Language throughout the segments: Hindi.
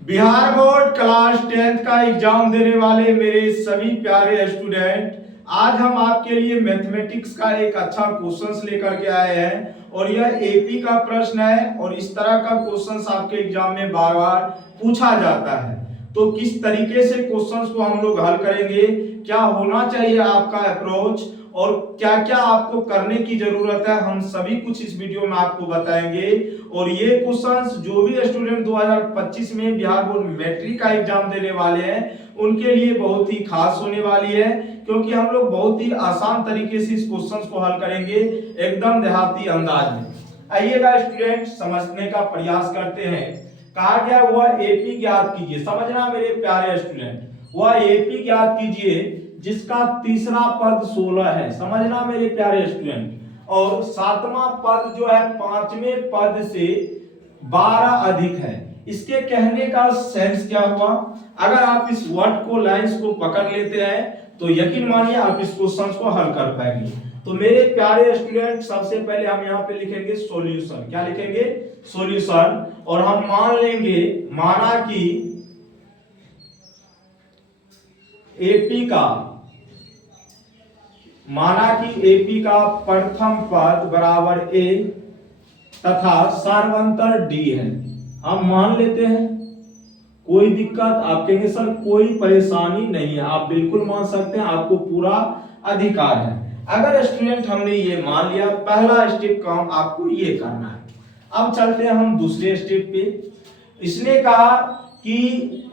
बिहार बोर्ड क्लास 10th का एग्जाम देने वाले मेरे सभी प्यारे स्टूडेंट, आज हम आपके लिए मैथमेटिक्स का एक अच्छा क्वेश्चंस लेकर के आए हैं और यह एपी का प्रश्न है और इस तरह का क्वेश्चंस आपके एग्जाम में बार बार पूछा जाता है। तो किस तरीके से क्वेश्चंस को हम लोग हल करेंगे, क्या होना चाहिए आपका अप्रोच और क्या क्या आपको करने की जरूरत है, हम सभी कुछ इस वीडियो में आपको बताएंगे। और ये क्वेश्चंस जो भी स्टूडेंट 2025 में बिहार बोर्ड मैट्रिक का एग्जाम देने वाले हैं उनके लिए बहुत ही खास होने वाली है, क्योंकि हम लोग बहुत ही आसान तरीके से इस क्वेश्चंस को हल करेंगे एकदम देहाती अंदाज में। आइएगा स्टूडेंट, समझने का प्रयास करते हैं। कहा गया वह एपी ज्ञात कीजिए, समझना मेरे प्यारे स्टूडेंट, वह एपी ज्ञात कीजिए जिसका तीसरा पद 16 है, समझना मेरे प्यारे स्टूडेंट, और सातवां पद जो है पांचवें पद से 12 अधिक है। इसके कहने का सेंस क्या हुआ? अगर आप इस वर्ड को, लाइंस को पकड़ लेते हैं तो यकीन मानिए आप इस क्वेश्चन को हल कर पाएंगे। तो मेरे प्यारे स्टूडेंट, सबसे पहले हम यहाँ पे लिखेंगे सॉल्यूशन। क्या लिखेंगे? सॉल्यूशन। और हम मान लेंगे, माना कि एपी का प्रथम पद बराबर ए तथा सार्वंतर डी है। हम मान लेते हैं, कोई दिक्कत, आप कहेंगे सर कोई परेशानी नहीं है, आप बिल्कुल मान सकते हैं, आपको पूरा अधिकार है। अगर स्टूडेंट हमने ये मान लिया, पहला स्टेप काम आपको ये करना है। अब चलते हैं हम दूसरे स्टेप पे। इसने कहा कि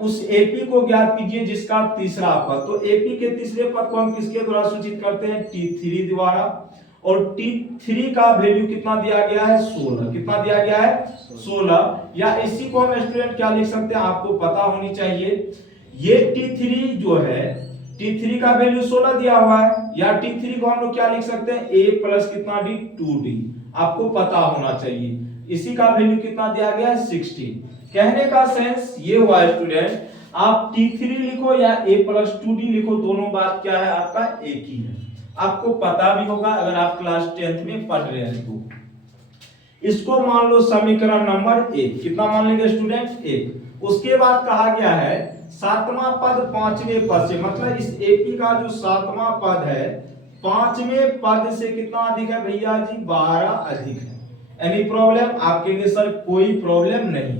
उस एपी को ज्ञात कीजिए जिसका तीसरा पद, तो एपी के तीसरे पद को हम किसके द्वारा सूचित करते हैं? T3 द्वारा। और T3 का वैल्यू कितना दिया गया है? 16। कितना दिया गया है? 16। या इसी को हम स्टूडेंट क्या लिख सकते हैं, आपको पता होनी चाहिए। ये T3 जो है, T3 का वैल्यू 16 दिया हुआ है, या T3 को हम लोग क्या लिख सकते हैं? A प्लस कितना डी? 2D। आपको पता होना चाहिए। इसी का वैल्यू कितना दिया गया है? 16। कहने का सेंस ये हुआ स्टूडेंट, आप T3 लिखो या A प्लस 2D लिखो, दोनों बात क्या है? आपका एक ही है। आपको पता भी होगा अगर आप क्लास 10th में पढ़ रहे हैं तो। इसको मान लो समीकरण नंबर 1। कितना मान लेंगे स्टूडेंट? 1। उसके बाद कहा गया है सातवां पद पांचवें पद से, मतलब इस एपी का जो सातवां पद है पांचवें पद से कितना अधिक है भैया जी? 12 अधिक है। Any problem? आप कहेंगे सर कोई प्रॉब्लम नहीं है।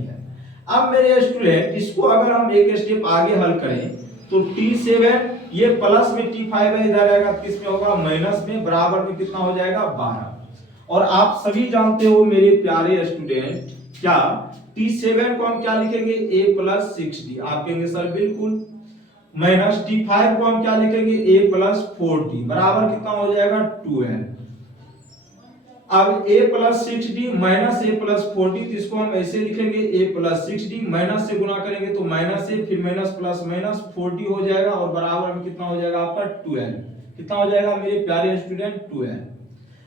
अब मेरे स्टूडेंट, इसको अगर हम एक स्टेप आगे हल करें तो T7 ये प्लस में, T5 है इधर आएगा, किस में होगा? माइनस में, बराबर में कितना हो जाएगा? 12। और आप सभी जानते हो मेरे प्यारे स्टूडेंट, क्या T7 को हम क्या लिखेंगे? A plus 6D। आप कहेंगे सर बिल्कुल। माइनस T5 को हम क्या लिखेंगे? A प्लस 4D, बराबर कितना हो जाएगा? 12। अब a plus 6d minus a plus 4d, तो इसको हम ऐसे लिखेंगे a प्लस 6d, माइनस से गुना करेंगे तो माइनस a, फिर माइनस प्लस माइनस 4d हो जाएगा, और बराबर में कितना हो जाएगा आपका? 12। कितना हो जाएगा मेरे प्यारे स्टूडेंट? 12।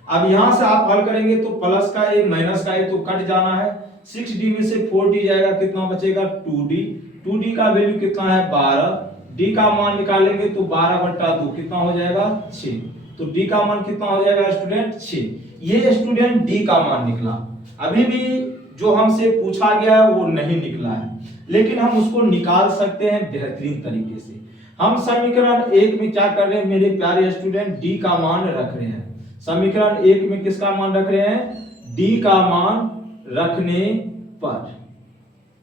अब यहां से आप हल करेंगे तो प्लस का a माइनस का a तो कट जाना है, 6d में से 4d जाएगा, कितना बचेगा? 2d। 2d का वैल्यू कितना है? 12। d का मान निकालेंगे तो 12/2 कितना हो जाएगा? 6। तो d का मान कितना हो जाएगा स्टूडेंट? 6। ये स्टूडेंट डी का मान निकला। अभी भी जो हमसे पूछा गया है वो नहीं निकला है, लेकिन हम उसको निकाल सकते हैं बेहतरीन तरीके से। हम समीकरण 1 में क्या कर रहे हैं मेरे प्यारे स्टूडेंट? डी का मान रख रहे हैं। समीकरण 1 में किसका मान रख रहे हैं? डी का मान रखने पर।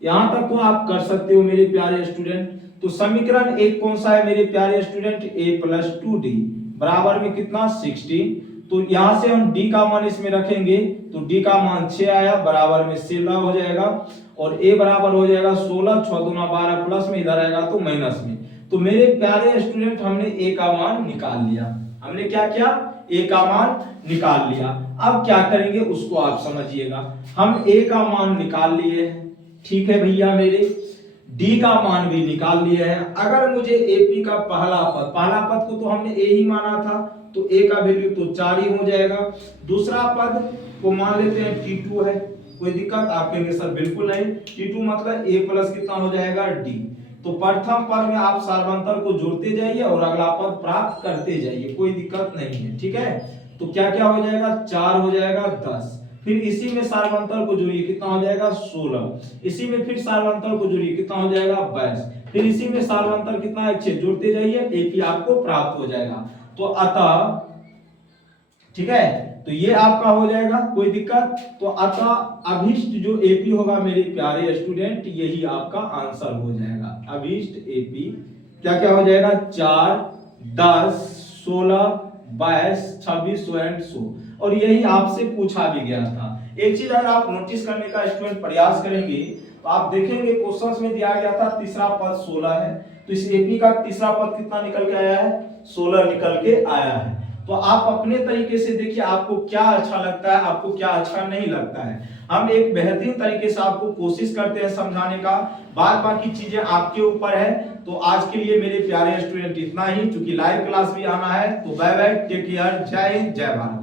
यहां तक तो आप कर सकते हो मेरे प्यारे स्टूडेंट। तो समीकरण 1 कौन सा है मेरे प्यारे स्टूडेंट? a प्लस 2d, बराबर में कितना? 16। तो यहां से हम d का मान इसमें रखेंगे तो d का मान 6 आया, बराबर में 16 हो जाएगा, और a बराबर हो जाएगा 16, 6 दूना 12, प्लस में इधर आएगा तो माइनस में। तो मेरे प्यारे स्टूडेंट, हमने a का मान निकाल लिया। हमने क्या किया? a का मान निकाल लिया। अब क्या करेंगे उसको आप समझिएगा। हम a का मान निकाल लिए हैं, ठीक है भैया मेरे, d का मान भी निकाल लिए हैं। अगर मुझे AP का पहला पद को तो हमने a ही माना था, तो a का वैल्यू तो 4 ही हो जाएगा। दूसरा पद को मान लेते हैं T2 है, कोई दिक्कत? आप कहेंगे सर बिल्कुल नहीं। T2 मतलब a प्लस कितना हो जाएगा? D। तो प्रथम पद में आप सार्वंतर को जोड़ते जाइए और अगला पद प्राप्त करते जाइए, कोई दिक्कत नहीं है, ठीक है। तो क्या क्या हो जाएगा? 4 हो जाएगा 10, फिर इसी में सार्वंतर को जोड़िए, कितना हो जाएगा 16, इसी में फिर सार्वंतर को जोड़िए, कितना हो जाएगा 22, फिर इसी में सार्वंतर कितना है 6, जोड़ते जाइए, एपी आपको प्राप्त हो जाएगा। तो अतः ठीक है, तो ये आपका हो जाएगा, कोई दिक्कत? तो अतः अभिष्ट जो एपी होगा मेरे प्यारे स्टूडेंट, यही आपका आंसर हो जाएगा। अभिष्ट एपी क्या क्या हो जाएगा? 4, 10, 16, 22, 26 एंड 100। और यही आपसे पूछा भी गया था। एक चीज अगर आप नोटिस करने का स्टूडेंट प्रयास करेंगे तो आप देखेंगे क्वेश्चंस में दिया गया था तीसरा पद 16 है, तो इस एपी का तीसरा पद कितना निकल के आया है? 16 निकल के आया है। तो आप अपने तरीके से देखिए आपको क्या अच्छा लगता है, आपको क्या अच्छा नहीं लगता है। हम एक बेहतरीन तरीके से आपको कोशिश करते हैं समझाने का, बाद बाकी चीजें आपके ऊपर है। तो आज के लिए मेरे प्यारे स्टूडेंट इतना ही, चूंकि लाइव क्लास भी आना है। तो बाय बाय, टेक केयर, जय हिंद, जय भारत।